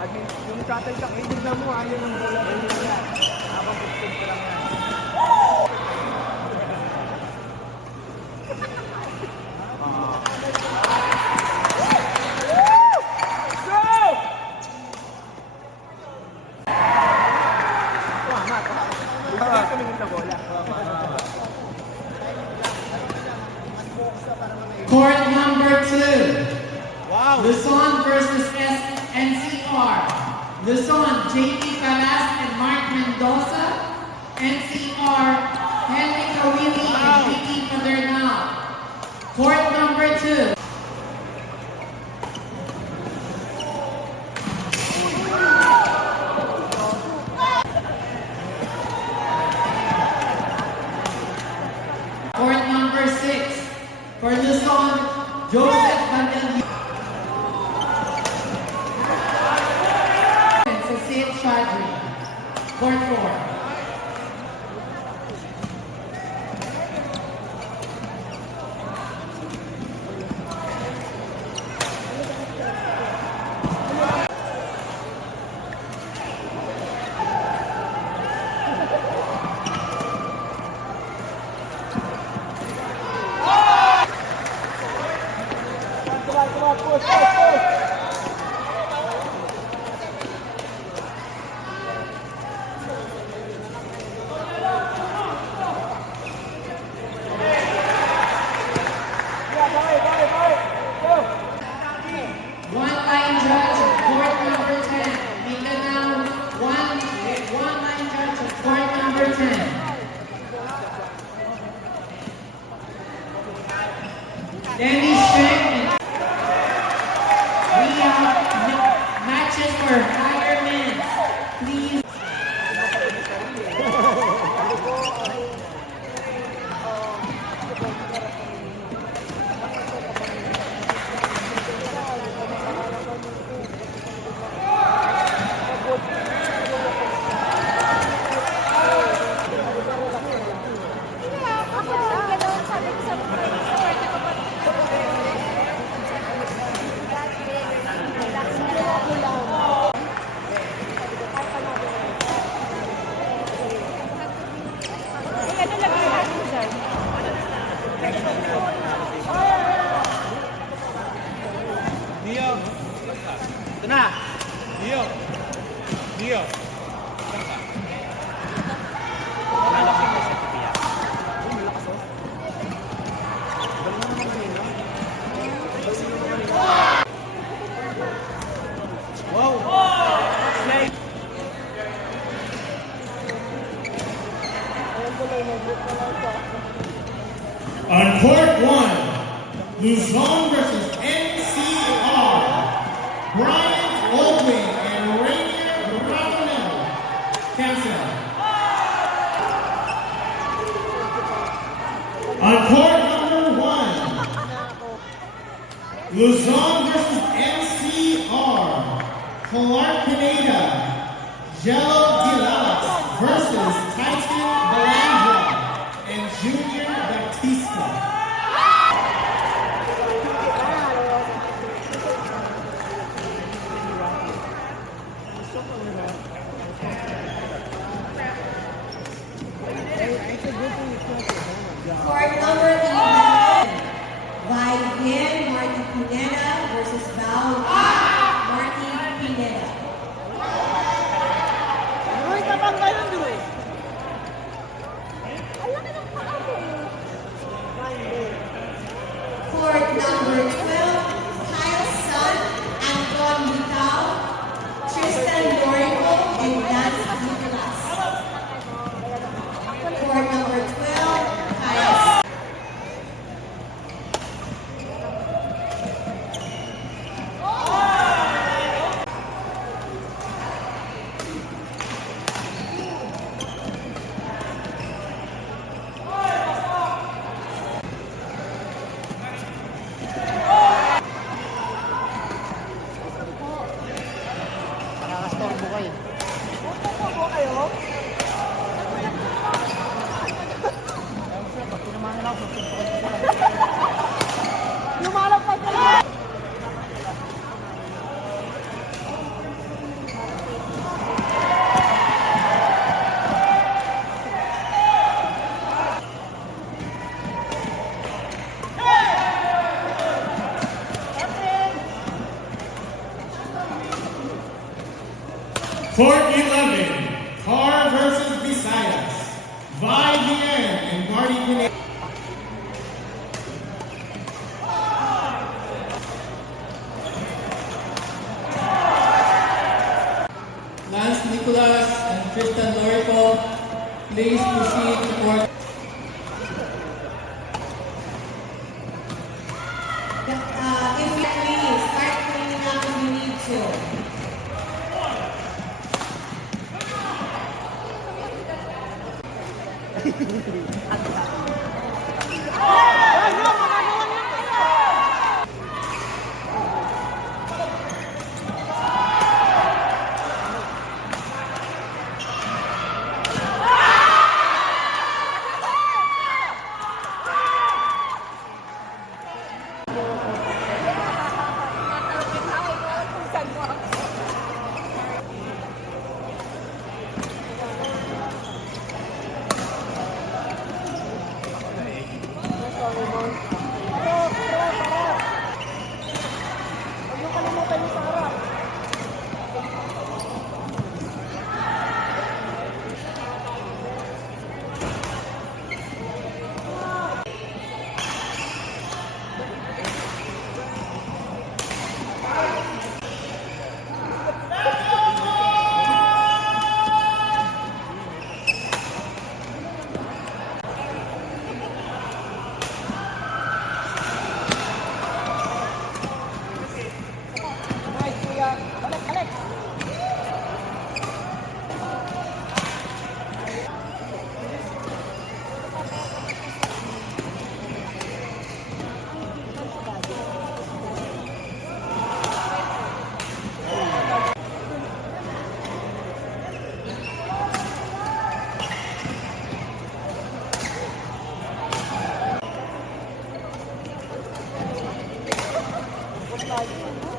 Yung shuttle ka, tignan mo, ayaw ng bola. Habang pagpag ka lang yan. Court number 2. Wow! Luzon versus NCR. Luzon, JP Palas and Mark Mendoza. NCR, Henry Kawili and Vicky Padernal. Court number 2. Court number 6. For Luzon, Joseph Vandal. Sid Chadri. Court 4. One line judge of court number 10. Mindanao, one line judge of court number 10. Danny Shen and we have matches for higher men. Please. Dio! Ito na! Dio! Dio! Lalaki mo sa kapiya. Malakas o. Galing naman kanina. Wow! Slide! On court 1, Luzon versus NCR, Bryant Oldway and Rainier Ravenel. Cancel. On court number 1, Luzon versus NCR, Clark Pineda, Jello Dilas versus Titan Belandra and Junior Baptista. Court number 11. Vaivien Marty Pineda versus Val Marty Pineda. Court 11, Carr versus Visayas. Vi Bien and Marty Pineda. Lance Nicolas and Tristan Lorico, please proceed to court. If you please, start cleaning up if you need to. Lagi.